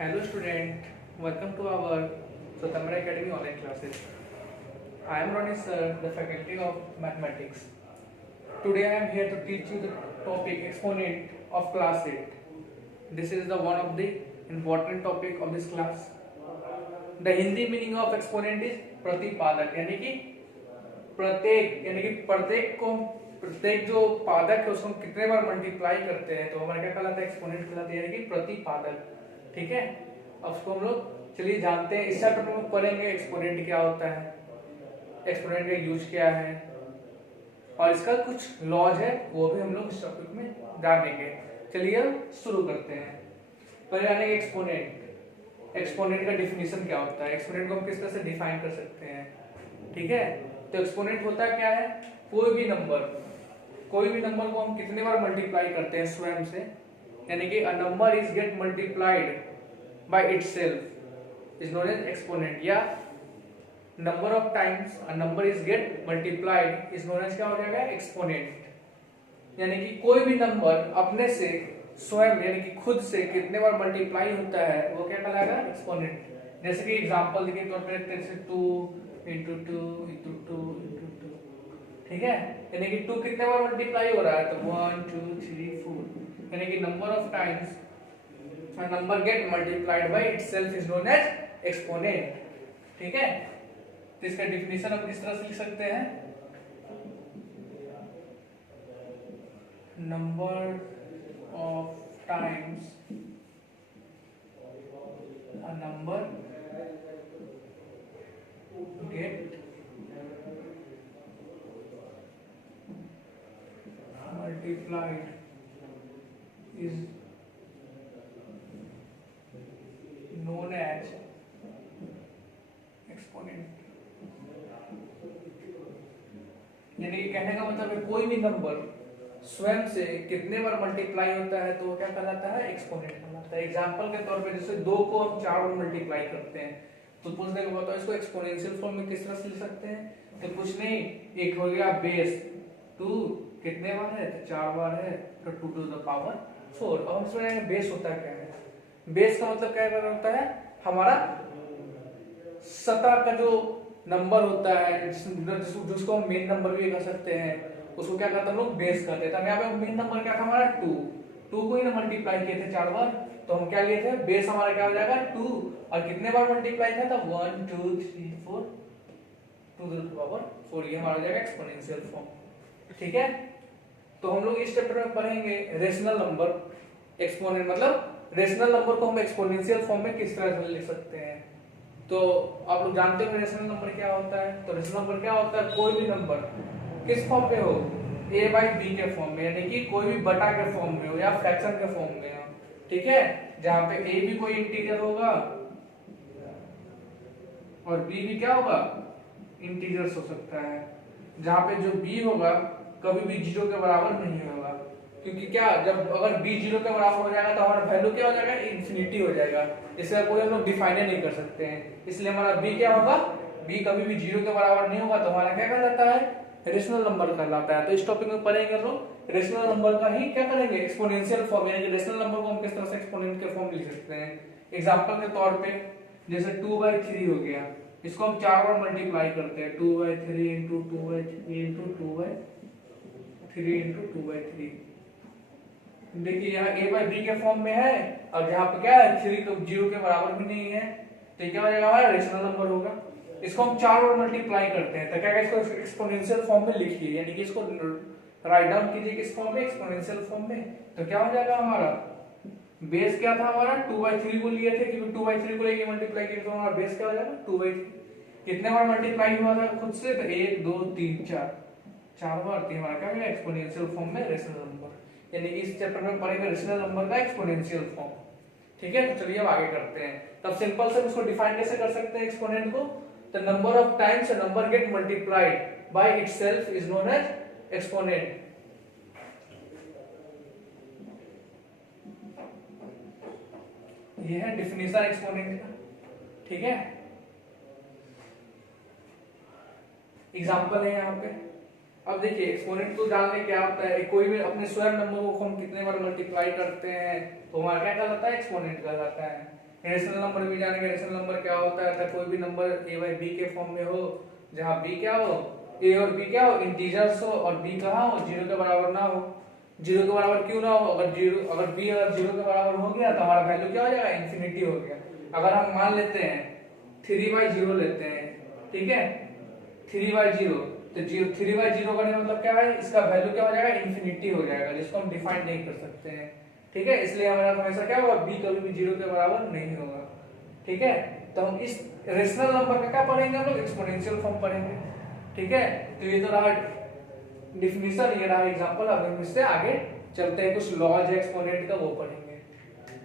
Hello student, welcome to our Satamara Academy online classes. I am Ronnie sir, the faculty of mathematics. Today I am here to teach you the topic exponent of class 8. This is the one of the important topic of this class. The Hindi meaning of exponent is प्रतिपादक यानी कि प्रत्येक जो पादक है उसको हम कितने बार multiply करते हैं तो हमारा क्या कहलाता है एक्सपोनेंट कहलाता है यानी कि प्रतिपादक। ठीक है, अब उसको हम लोग चलिए जानते हैं। इस चैप्टर में हम पढ़ेंगे एक्सपोनेंट क्या होता है, एक्सपोनेंट का यूज क्या है और इसका कुछ लॉज है वो भी हम लोग इस टॉपिक में जानेंगे। चलिए शुरू करते हैं। पहले जानेंगे एक्सपोनेंट का डिफिनीशन क्या होता है, एक्सपोनेंट को हम किस तरह से डिफाइन कर सकते हैं। ठीक है, तो एक्सपोनेंट होता क्या है, कोई भी नंबर को हम कितने बार मल्टीप्लाई करते हैं स्वयं से, यानी कि a number is get multiplied by itself is known as exponent, या number of times a number is get multiplied is known as क्या हो जाएगा एक्सपोनेंट। यानी कि कोई भी नंबर अपने से स्वयं यानी कि खुद से कितने बार मल्टीप्लाई होता है वो क्या कहलाएगा एक्सपोनेंट। जैसे कि एग्जांपल देखिए तौर पे जैसे 2 into 2 into 2 into 2, ठीक है, यानी कि 2 कितने बार मल्टीप्लाई हो रहा है तो 1 2 3 4, यानी कि number of times a number get multiplied by itself is known as exponent। ठीक है, तो इसका डिफिनीशन हम किस तरह से लिख सकते हैं, number of times a number get multiplied is known as exponent। यानी कि कहने का मतलब है कोई भी नंबर स्वयं से कितने बार मल्टीप्लाई होता है तो वो क्या कहलाता है एक्सपोनेंट कहलाता है। एग्जांपल के तौर पे जैसे 2 को हम 4 बार मल्टीप्लाई करते हैं तो पूछने को बताओ इसको एक्सपोनेंशियल फॉर्म में किस तरह से लिख सकते हैं, तो कुछ नहीं, एक हो गया बेस 2 कितने बार है तो 4 बार है तो 2 to the power 4। अब हम समझेंगे बेस होता क्या है। बेस का मतलब क्या होता है, हमारा सतह का जो नंबर होता है जिसको हम मेन नंबर भी कह सकते हैं उसको क्या कहते हैं हम लोग बेस कहते हैं। यहाँ पे मेन नंबर क्या था हमारा 2 को ही ना मल्टीप्लाई किए थे 4 बार तो हम क्या लिए थे बेस हमारा क्या हो जाएगा 2, और कितने बार मल्टीप्लाई था तो 1 2 3 4 2 to the power 4, ये हमारा हो जाएगा एक्सपोनेंशियल फॉर्म। ठीक है, तो हम लोग इस चैप्टर में पढ़ेंगे रेशनल नंबर। एक्सपोनेंट मतलब रेशनल नंबर को हम एक्सपोनेंशियल फॉर्म में किस तरह से लिख सकते हैं। तो आप लोग जानते हो रेशनल नंबर क्या होता है, तो रेशनल नंबर क्या होता है, कोई भी नंबर किस फॉर्म में हो, a/b के फॉर्म में, यानी कि कोई भी बटा के फॉर्म में हो या फ्रैक्शन के फॉर्म में हो। ठीक है, जहां पे a भी कोई इंटीजर होगा और b भी क्या होगा इंटीजर्स हो सकता है, जहां पे जो b होगा कभी भी 0 के बराबर नहीं होगा, क्योंकि क्या जब अगर b 0 के बराबर हो जाएगा तो हमारा वैल्यू क्या हो जाएगा इंफिनिटी हो जाएगा, इसका कोई हम लोग डिफाइन नहीं कर सकते हैं। इसलिए हमारा b क्या होगा, b कभी भी 0 के बराबर नहीं होगा तो हमारा क्या कहलाता है रेशनल नंबर कहलाता है। तो इस टॉपिक में पढ़ेंगे हम लोग रेशनल नंबर का ही क्या करेंगे एक्सपोनेंशियल फॉर्म, यानी कि रेशनल नंबर को हम किस तरह से एक्सपोनेंट के फॉर्म में लिख सकते हैं। एग्जांपल के तौर पे जैसे 2/3 हो गया, इसको हम 4 बार मल्टीप्लाई करते हैं 2/3 into 2/3 into 2/3 into 2/3। देखिए यहाँ a/b के फॉर्म में है और यहाँ पे क्या है 3 को 0 के बराबर भी नहीं है तो ये क्या हो जाएगा हमारा रेशनल नंबर होगा। इसको हम 4 बार मल्टीप्लाई करते हैं तो क्या इसको एक्सपोनेंशियल फॉर्म में लिखिए, यानी कि इसको राइट डाउन कीजिए किस फॉर्म में एक्सपोनेंशियल फॉर्म में, तो क्या हो जाएगा हमारा बेस क्या था हमारा 2/3 को लिए थे, क्योंकि 2/3 को लेके मल्टीप्लाई किया तो हमारा बेस क्या हो जाएगा 2/3। कितने बार मल्टीप्लाई हुआ था खुद से तो 1 2 3 4 बार, तो हमारा क्या हो गया एक्सपोनेंशियल फॉर्म में रेशनल नंबर, यानी इस चैप्टर में पढ़ेंगे रेशनल नंबर का एक्सपोनेंशियल फॉर्म। ठीक है, तो चलिए अब आगे करते हैं। तब सिंपल से इसको डिफाइन कैसे कर सकते हैं एक्सपोनेंट को, the number of times a number get multiplied by itself is known as exponent। ये है डिफिनेशन एक्सपोनेंट का। ठीक है, एग्जांपल है यहाँ पे। अब देखिए एक्सपोनेंट को जानने क्या होता है, कोई भी अपने स्वयं नंबर को हम कितने बार मल्टीप्लाई करते हैं तो हमारा क्या कहलाता है एक्सपोनेंट कहलाता है। रेशनल नंबर भी जानेंगे। रेशनल नंबर क्या होता है, कोई भी नंबर a बाई b के फॉर्म में हो, जहाँ b क्या हो, a और b क्या हो, इंटीजर्स हो, और b कहाँ हो, जीरो के बराबर ना हो। जीरो के बराबर क्यों ना हो, अगर b अगर जीरो के बराबर हो गया तो हमारा वैल्यू क्या हो जाएगा, इन्फिनिटी हो गया। अगर हम मान लेते हैं 3/0 लेते हैं, ठीक है, 3/0, तो 3/0 का मतलब क्या है, इसका वैल्यू क्या हो जाएगा, इन्फिनिटी हो जाएगा, जिसको हम डिफाइन नहीं कर सकते हैं। ठीक है, इसलिए हमारा हमेशा क्या होगा, b कभी भी जीरो के बराबर नहीं होगा। ठीक है, तो हम इस रेशनल नंबर का क्या पढ़ेंगे, हम लोग एक्सपोनेंशियल फॉर्म पढ़ेंगे। ठीक है, तो ये तो रहा डिफिनीशन, ये रहा एग्जांपल। अब हम इससे आगे चलते हैं, कुछ लॉज है एक्सपोनेंट का, वो पढ़ेंगे।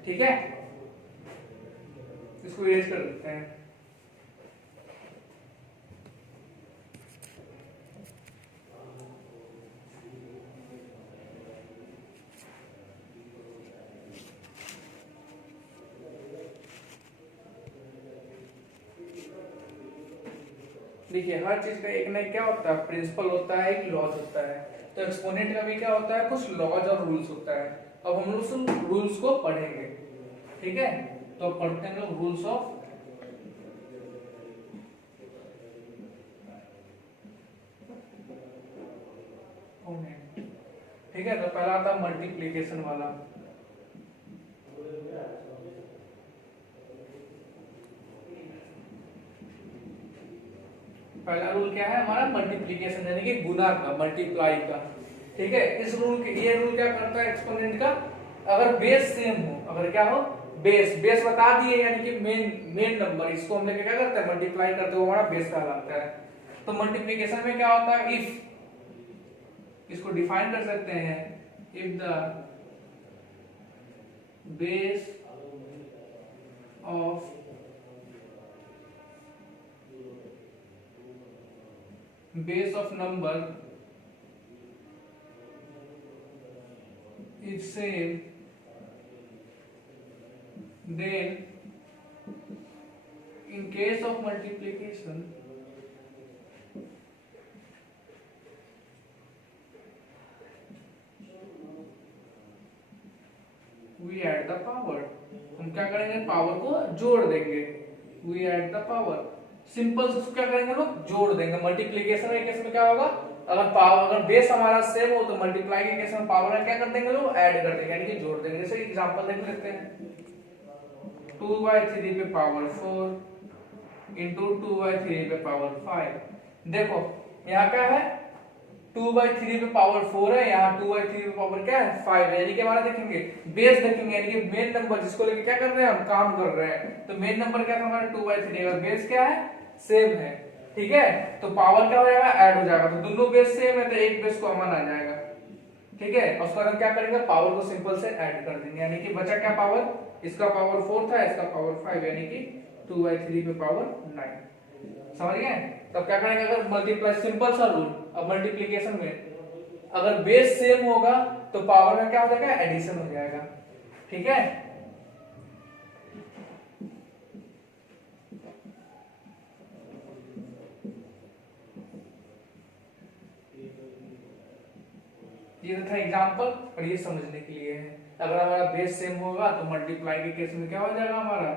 ठीक है, इसको इरेज कर देते हैं। देखिए, हर चीज का एक ना एक क्या होता है, प्रिंसिपल होता है, एक लॉज होता है। तो एक्सपोनेंट का भी क्या होता है, कुछ लॉज और रूल्स होता है। अब हम लोग उन रूल्स को पढ़ेंगे। ठीक है, तो पढ़ते हैं लोग रूल्स ऑफ एक्सपोनेंट। ठीक है, तो पहला आता है मल्टीप्लिकेशन वाला। पहला रूल क्या है हमारा, मल्टीप्लिकेशन यानी कि गुना का, मल्टीप्लाई का। ठीक है, इस रूल के, ये रूल क्या करता है एक्सपोनेंट का, अगर बेस सेम हो, अगर क्या हो, बेस बता दिए, यानी कि मेन नंबर, इसको हम लेके क्या करते हैं, मल्टीप्लाई करते हो, हमारा बेस कहलाता है। तो मल्टीप्लिकेशन में क्या होता है, इफ, इसको डिफाइन कर सकते हैं, if the base of number is same, then in case of multiplication we add the power। हम क्या करेंगे, पावर को जोड़ देंगे, we add the power। Simple से क्या करेंगे लोग, जोड़ देंगे। मल्टीप्लिकेशन के केस में क्या होगा, अगर पावर, अगर बेस हमारा सेम हो तो मल्टीप्लाई के केस में पावर क्या कर देंगे लोग, ऐड कर देंगे, यानी कि जोड़ देंगे। जैसे एग्जांपल देख लेते हैं, 2/3 पे पावर 4 इंटू 2/3 पे पावर 5। देखो यहाँ क्या है, 2/3 पे पावर 4 है, यहाँ 2/3 पे पावर क्या है, 5 है। यानी कि हमारा देखेंगे बेस, देखेंगे यानी कि मेन नंबर जिसको लेके क्या कर रहे हैं, हम काम कर रहे हैं। तो मेन नंबर क्या था हमारा, 2/3, और बेस क्या है, सेम है। ठीक है, तो पावर क्या हो जाएगा, ऐड हो जाएगा। तो दोनों बेस सेम है, तो एक बेस कॉमन आ जाएगा। ठीक है, उसके बाद हम क्या करेंगे, पावर को सिंपल से ऐड कर देंगे, यानी कि बचा क्या पावर, इसका पावर 4 था, इसका पावर 5, यानी कि 2/3 पे पावर 9। समझ गए। तब क्या करेंगे, अगर मल्टीप्लाई, सिंपल सा रूल, अब मल्टीप्लिकेशन में अगर बेस सेम होगा तो पावर में क्या हो जाएगा, एडिशन हो जाएगा। ठीक है, ये था एग्जांपल, और ये समझने के लिए है। अगर हमारा बेस सेम होगा तो मल्टीप्लाई के केस में क्या हो जाएगा, हमारा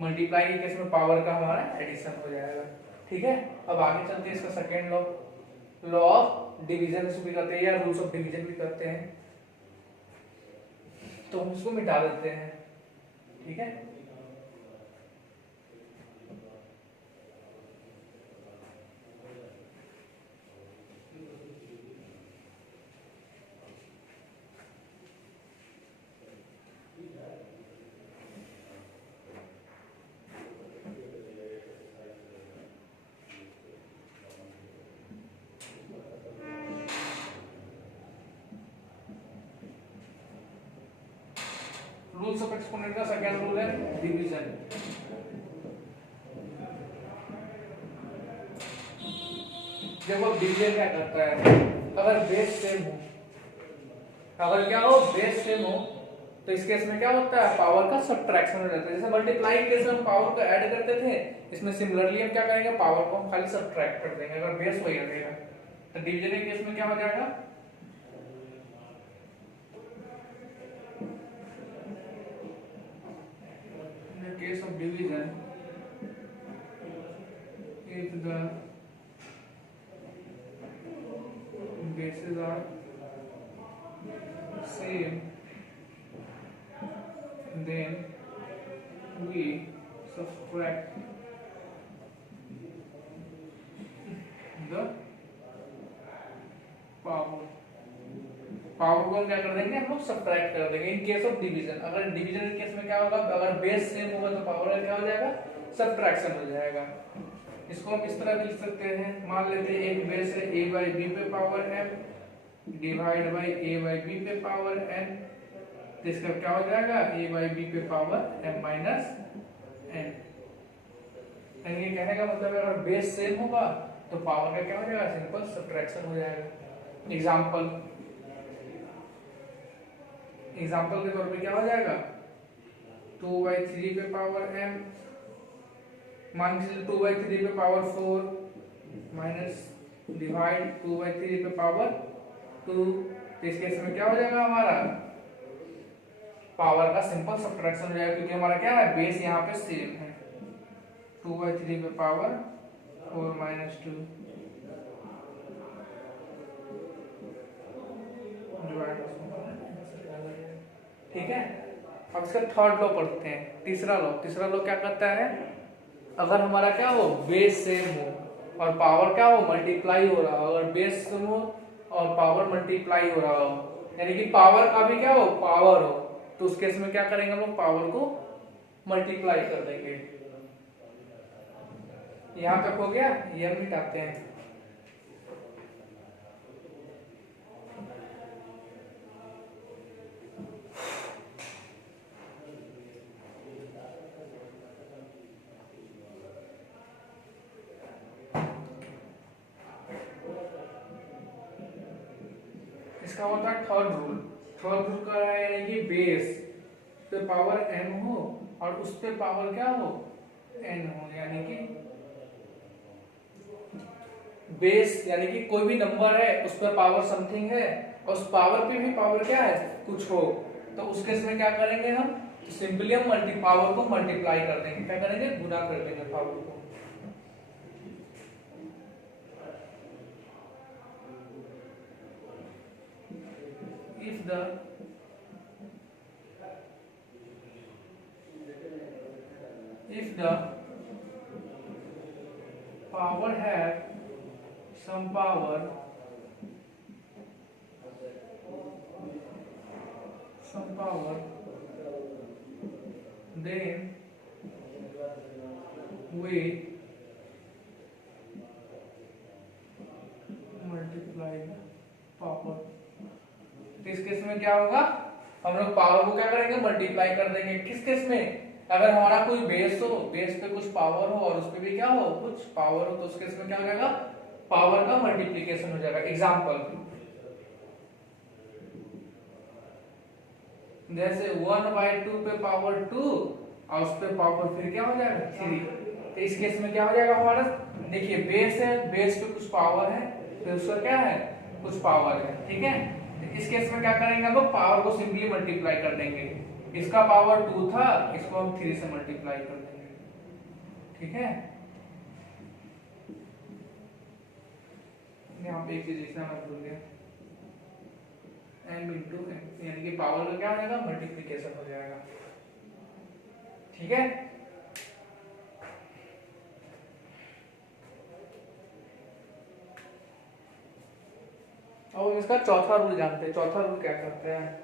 मल्टीप्लाई के केस में पावर का हमारा एडिशन हो जाएगा। ठीक है, अब आगे चलते हैं, इसका second law, law of division भी करते हैं, या रूल्स ऑफ डिवीजन भी करते हैं। तो हम इसको मिटा देते हैं। ठीक है, रूल्स ऑफ एक्सपोनेंट का सेकंड रूल है डिवीजन। देखो डिवीजन क्या करता है, अगर बेस सेम हो, अगर क्या हो, बेस सेम हो, तो इस केस में क्या होता है, पावर का सब्ट्रैक्शन हो जाता है। जैसे मल्टीप्लाई के केस में हम पावर को ऐड करते थे, इसमें सिमिलरली हम क्या करेंगे, पावर को हम खाली सब्ट्रैक्ट कर देंगे, अगर बेस वही रहेगा। तो डिवीजन के केस में क्या हो जाएगा, division if the bases are same, then we subtract the power को हम क्या कर देंगे, हम लोग सब्ट्रैक्ट कर देंगे इन केस ऑफ डिवीजन। अगर डिवीजन के केस में क्या होगा, अगर बेस सेम होगा तो पावर का क्या हो जाएगा, सब्ट्रैक्शन हो जाएगा। इसको हम इस तरह लिख सकते हैं, मान लेते हैं एक बेस है a बाई बी पे power m divide by a by b पे पावर n, तो इसका क्या हो जाएगा a बाई बी पे पावर m माइनस n। यानी कहने का मतलब अगर बेस सेम होगा तो पावर का क्या हो जाएगा, सिंपल सब्ट्रैक्शन हो जाएगा। एग्जांपल के तौर पे क्या हो जाएगा, 2/3 पे पावर m मान लीजिए 2/3 पे पावर 4 माइनस डिवाइड 2/3 पे पावर 2, तो इस केस में क्या हो जाएगा, हमारा पावर का सिंपल सब्ट्रैक्शन हो जाएगा, क्योंकि हमारा क्या है, बेस यहाँ पे सेम है। 2/3 पे पावर 4 माइनस 2 डिवाइड, ठीक है। अब इसका थर्ड लॉ पढ़ते हैं, तीसरा लॉ क्या कहता है, अगर हमारा क्या हो, बेस सेम हो और पावर क्या हो, मल्टीप्लाई हो रहा हो, अगर बेस सेम हो और पावर मल्टीप्लाई हो रहा हो, यानी कि पावर का भी क्या हो, पावर हो, तो उस केस में क्या करेंगे हम लोग, पावर को मल्टीप्लाई कर देंगे। यहां तक हो गया, ये हम मिटाते हैं। इसका होता है थर्ड रूल का है, यानी कि बेस पे पावर m हो और उस पे पावर क्या हो, n हो, यानी कि बेस यानी कि कोई भी नंबर है उस पर पावर समथिंग है और उस पावर पे भी पावर क्या है, कुछ हो, तो उस केस में क्या करेंगे, हम सिंपली हम पावर को मल्टीप्लाई कर देंगे, क्या करेंगे, गुना कर देंगे पावर को। if the power have some power then we multiply the power। तो इस केस में क्या होगा, हम लोग पावर को क्या करेंगे, मल्टीप्लाई कर देंगे। किस केस में, अगर हमारा कोई बेस हो, बेस पे कुछ पावर हो और उस पे भी क्या हो, कुछ पावर हो, तो उस केस में क्या हो जाएगा, पावर का मल्टीप्लिकेशन हो जाएगा। एग्जांपल जैसे 1/2 पे पावर 2 और उस पे पावर फिर क्या हो जाएगा 3, तो इस केस में क्या हो जाएगा हमारा, देखिए बेस है, बेस पे कुछ पावर है, फिर उसका क्या है, कुछ पावर है, ठीक है। इस केस में क्या करेंगे हम लोग, पावर को सिंपली मल्टीप्लाई कर देंगे। इसका पावर 2 था, इसको हम 3 से मल्टीप्लाई कर देंगे, ठीक है। यहाँ पे एक चीज लिखना मत भूल गया, m इंटू m, यानी कि पावर का क्या हो जाएगा, मल्टीप्लिकेशन हो जाएगा, ठीक है। और इसका चौथा रूल जानते हैं, चौथा रूल क्या करते हैं,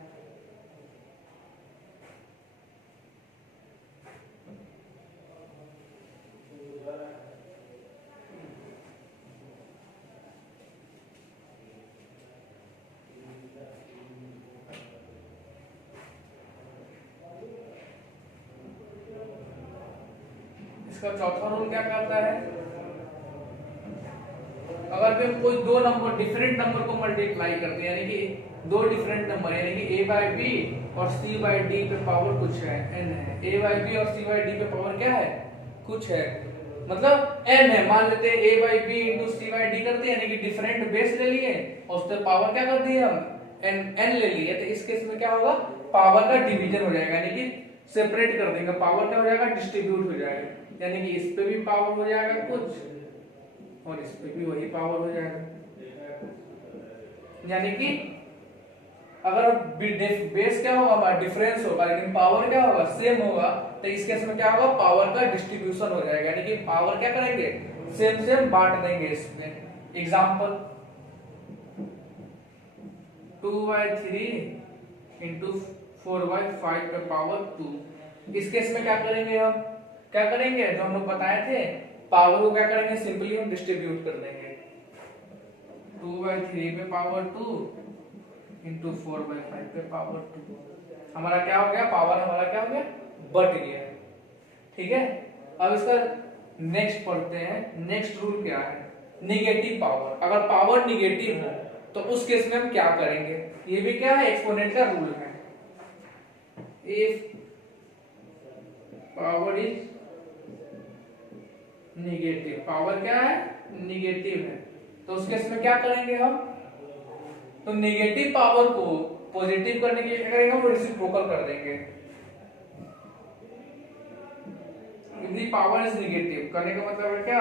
इसका चौथा रूल क्या करता है, अगर भी हम कोई दो नंबर डिफरेंट नंबर को मल्टीप्लाई करते हैं, यानी कि दो डिफरेंट नंबर, यानी कि a बाई बी और c बाई डी पे पावर कुछ है, n है, a बाई बी और c बाई डी पे पावर क्या है, कुछ है, मतलब n है, मान लेते हैं a by b into c by d करते हैं, यानी कि डिफरेंट बेस ले लिए और उस पर पावर क्या कर दी हम, n ले लिए, तो इस केस में क्या होगा, पावर का डिवीजन हो जाएगा, यानी कि सेपरेट कर देंगे, पावर क्या हो जाएगा, डिस्ट्रीब्यूट हो जाएगा। यानी कि इस पे भी पावर हो जाएगा कुछ और इस पे भी वही पावर हो जाएगा। यानी कि अगर बेस क्या होगा, डिफरेंस होगा, लेकिन पावर क्या होगा, सेम होगा, तो इस केस में क्या होगा, पावर का डिस्ट्रीब्यूशन हो जाएगा। यानी कि पावर क्या करेंगे, सेम सेम बांट देंगे इसमें। एग्जांपल 2/3 इंटू 4/5 पे पावर 2। इस केस में क्या करेंगे, हम क्या करेंगे, जो हम लोग बताए थे, पावर को क्या करेंगे, सिंपली हम डिस्ट्रीब्यूट कर देंगे। 2/3 पे पावर 2 इंटू 4/5 पे पावर 2। हमारा क्या हो गया, पावर हमारा क्या हो गया, बट गया। ठीक है, अब इसका नेक्स्ट पढ़ते हैं। नेक्स्ट रूल क्या है, निगेटिव पावर। अगर पावर निगेटिव हो तो उस केस में हम क्या करेंगे, ये भी क्या है, एक्सपोनेंट का रूल है। If power is negative, power क्या है, निगेटिव है, तो उस केस में क्या करेंगे हम, तो निगेटिव पावर को पॉजिटिव करने के लिए क्या करेंगे, हम रेसिप्रोकल कर देंगे। यदि पावर इज निगेटिव करने का मतलब है क्या,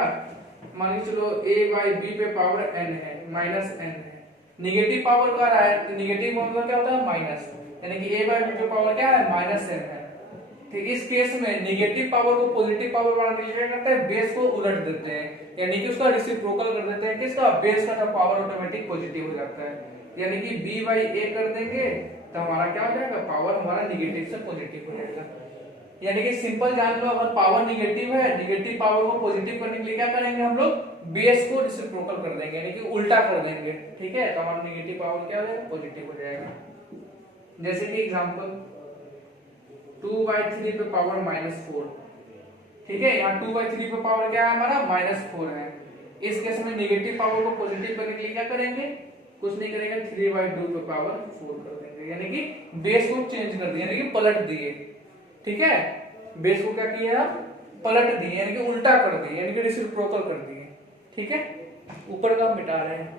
मान के चलो a/b पे पावर n है, माइनस n है, निगेटिव पावर का रहा है, तो निगेटिव मतलब क्या होता है, माइनस, यानी कि a/b पे पावर क्या है, माइनस n है। ठीक, इस केस में निगेटिव पावर को पॉजिटिव पावर बनाने के लिए क्या करते हैं, बेस को उलट देते हैं, यानी कि उसका रेसिप्रोकल कर देते हैं। किसका, बेस का पावर ऑटोमेटिक पॉजिटिव हो जाता है। यानी कि b/a कर देंगे तो हमारा क्या हो जाएगा, पावर हमारा निगेटिव से पॉजिटिव हो जाएगा। यानी कि सिंपल जान लो, अगर पावर निगेटिव है, निगेटिव पावर को पॉजिटिव करने के लिए क्या करेंगे, हम लोग बेस को रेसिप्रोकल कर देंगे, यानी कि उल्टा कर देंगे। ठीक है, तो हमारा निगेटिव पावर क्या हो जाएगा, पॉजिटिव हो जाएगा। जैसे कि एग्जांपल 2/3 पे पावर -4। ठीक है, यहाँ 2/3 पे पावर क्या है हमारा, -4 है। इस केस में निगेटिव पावर को पॉजिटिव करने के लिए क्या करेंगे, कुछ नहीं करेंगे, 3/2 पे पावर 4 कर देंगे, यानी कि बेस को चेंज कर दिए, यानी कि पलट दिए। ठीक है, बेस को क्या किया, पलट दिए, यानी कि उल्टा कर दिए, यानी कि रेसिप्रोकल कर दिए। ठीक है, ऊपर का मिटा रहे हैं।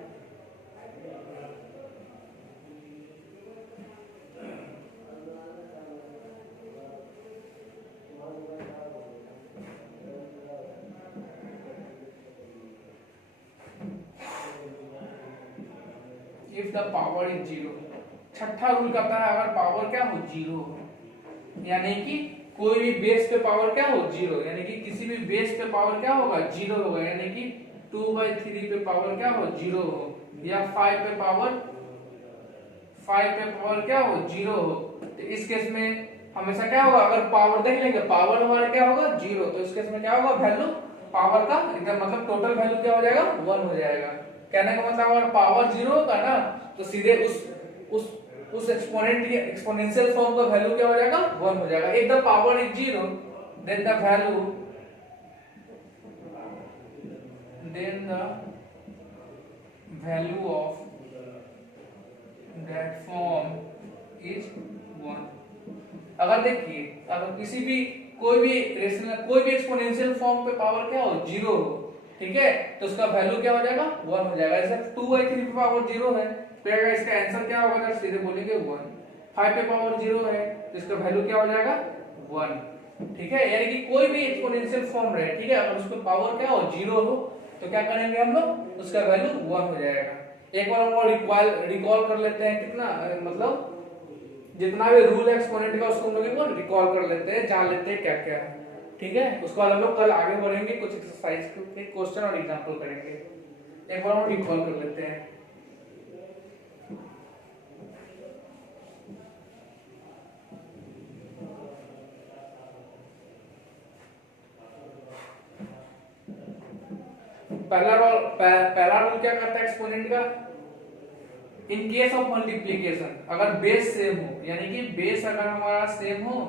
इफ द पावर इज 0, छठा रूल कहता है अगर पावर क्या हो, 0 हो, यानी कि कोई भी बेस पे पावर क्या हो, 0, यानी कि किसी भी बेस पे पावर क्या होगा, 0 होगा। यानी कि 2/3 पे पावर क्या हो, 0 हो, या 5 पे पावर क्या हो, 0 हो। तो इस केस में हमेशा क्या होगा, अगर पावर देख लेंगे, पावर हमारा क्या होगा, 0, तो इस केस में क्या होगा, वैल्यू पावर का एकदम मतलब टोटल वैल्यू क्या हो जाएगा, 1 हो जाएगा। कहने का मतलब अगर पावर 0 होगा ना, तो सीधे उस एक्सपोनेंट की एक्सपोनेंशियल फॉर्म का वैल्यू क्या हो जाएगा, 1 हो जाएगा। If the power is 0 then the value of that form is 1। अगर देखिए, अगर किसी भी कोई भी एक्सपोनेंशियल फॉर्म पे पावर क्या हो, 0 हो, ठीक है, तो उसका वैल्यू क्या हो जाएगा, 1 हो जाएगा। जैसे 2/3 पे पावर 0 है, तो इसका आंसर क्या होगा, तो सीधे बोलेंगे 1। 5 पे पावर 0 है, तो इसका वैल्यू क्या हो जाएगा, 1। ठीक है, यानी कि कोई भी एक्सपोनेंशियल फॉर्म रहे, ठीक है, अगर उसको पावर क्या हो, 0 हो, तो क्या करेंगे हम लोग, उसका वैल्यू 1 हो जाएगा। एक बार हम लोग रिकॉल कर लेते हैं, कितना मतलब जितना भी रूल है एक्सपोनेंट का, उसको हम लोग रिकॉल कर लेते हैं, जान लेते हैं क्या क्या है। ठीक है, उसको हम लोग कल आगे बढ़ेंगे, कुछ एक्सरसाइज के क्वेश्चन और एग्जांपल करेंगे। एक बार हम रिकॉल कर लेते हैं। पहला रूल क्या करता है एक्सपोनेंट का, इन केस ऑफ मल्टीप्लीकेशन, अगर बेस सेम हो, यानी कि बेस अगर हमारा सेम हो,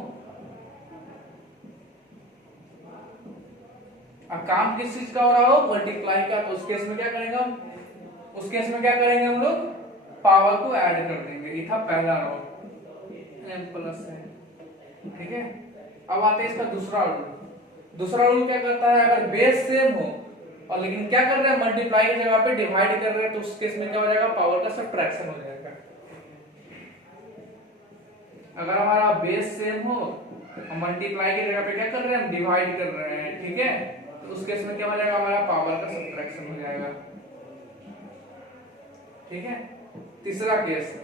अब काम किस चीज का हो रहा हो, मल्टीप्लाई का, तो उस केस में क्या करेंगे हम, हम लोग पावर को ऐड कर देंगे। ये था पहला रूल, m प्लस n। ठीक है, अब आते हैं इसका दूसरा रूल। दूसरा रूल क्या करता है, अगर बेस सेम हो और लेकिन क्या कर रहे हैं, मल्टीप्लाई की जगह पे डिवाइड कर रहे हैं, तो उस केस में क्या हो जाएगा, पावर का सब्ट्रैक्शन हो जाएगा। अगर हमारा बेस सेम हो, हम मल्टीप्लाई की जगह पे क्या कर रहे हैं, हम डिवाइड कर रहे हैं, ठीक है, तो उस केस में क्या हो जाएगा, हमारा पावर का सब्ट्रैक्शन हो जाएगा, ठीक है। तीसरा केस,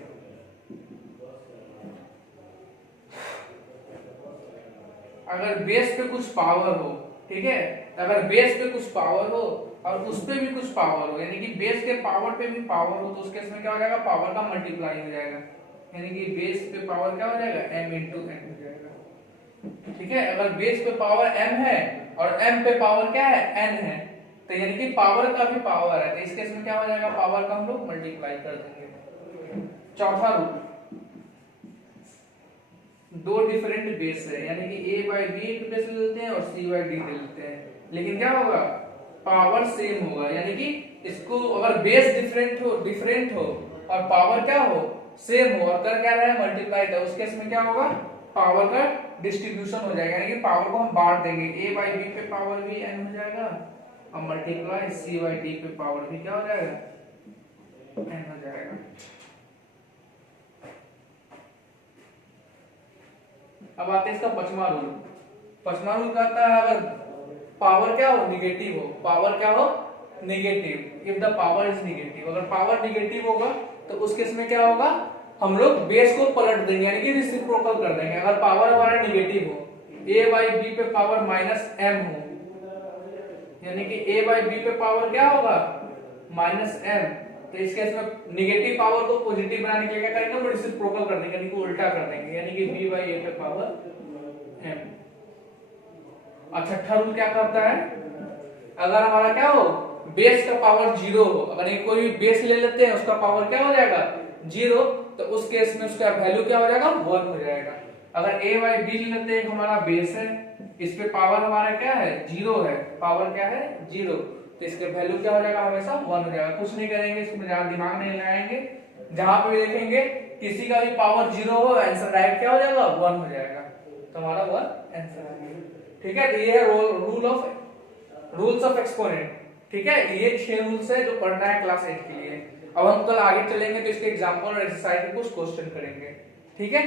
अगर बेस पे कुछ पावर हो, ठीक है, अगर बेस पे कुछ पावर हो और उस पे भी कुछ पावर हो, यानी कि बेस के पावर पे भी पावर हो, तो उस केस में क्या हो जाएगा, पावर का मल्टीप्लाई हो जाएगा, यानी कि बेस पे पावर क्या हो जाएगा, m इंटू n हो जाएगा, ठीक है। अगर बेस पे पावर m है और m पे पावर क्या है, n है, तो यानी कि पावर का भी पावर है, तो इस केस में क्या हो जाएगा, पावर का हम लोग मल्टीप्लाई कर देंगे। चौथा रूल, दो डिफरेंट बेस है, यानी कि a by b into base ले लेते हैं और c बाई डी ले लेते हैं, लेकिन क्या होगा, पावर सेम होगा, यानी कि इसको अगर बेस डिफरेंट हो और पावर क्या हो, सेम हो, और कर क्या रहा है, मल्टीप्लाई, तो उस केस में क्या होगा, पावर का डिस्ट्रीब्यूशन हो जाएगा, यानी कि पावर को हम बांट देंगे, a बाई बी पे पावर भी n हो जाएगा और मल्टीप्लाई c बाई डी पे पावर भी क्या हो जाएगा, n हो जाएगा। अब आते हैं इसका पचमा रूल। पचमा रूल कहता है अगर पावर क्या हो, निगेटिव हो, पावर क्या हो, negative, if the power is negative, अगर पावर निगेटिव होगा तो उस केस में क्या होगा, हम लोग बेस को पलट देंगे, यानी कि रेसिप्रोकल कर देंगे। अगर पावर हमारा निगेटिव हो, a बाई बी पे पावर माइनस m हो, यानी कि a बाई बी पे पावर क्या होगा, माइनस m, तो इस केस में निगेटिव पावर को पॉजिटिव बनाने के लिए क्या करेंगे, हम रेसिप्रोकल कर देंगे, यानी कि उल्टा कर देंगे, यानी कि b बाई a पे पावर m। और छठा रूल क्या करता है, अगर हमारा क्या हो, बेस का पावर जीरो हो, अगर एक कोई भी बेस ले लेते हैं उसका पावर क्या हो जाएगा, जीरो, तो उस केस में उसका वैल्यू क्या हो जाएगा, 1 हो जाएगा। अगर a बाई बी ले लेते हैं, हमारा बेस है, इस पे पावर हमारा क्या है, जीरो है, पावर क्या है, जीरो, तो इसके वैल्यू क्या हो जाएगा, हमेशा 1 हो जाएगा। कुछ नहीं करेंगे, इसमें ज्यादा दिमाग नहीं लगाएंगे, जहां पे भी देखेंगे किसी का भी पावर जीरो हो, आंसर डायरेक्ट क्या हो जाएगा, 1 हो जाएगा, तो हमारा 1 आंसर आ गया, ठीक है। तो ये है रूल्स ऑफ एक्सपोनेंट, ठीक है। ये 6 रूल्स है जो पढ़ना है क्लास 8 के लिए। अब हम कल आगे चलेंगे तो इसके एग्जांपल और एक्सरसाइज के कुछ क्वेश्चन करेंगे, ठीक है।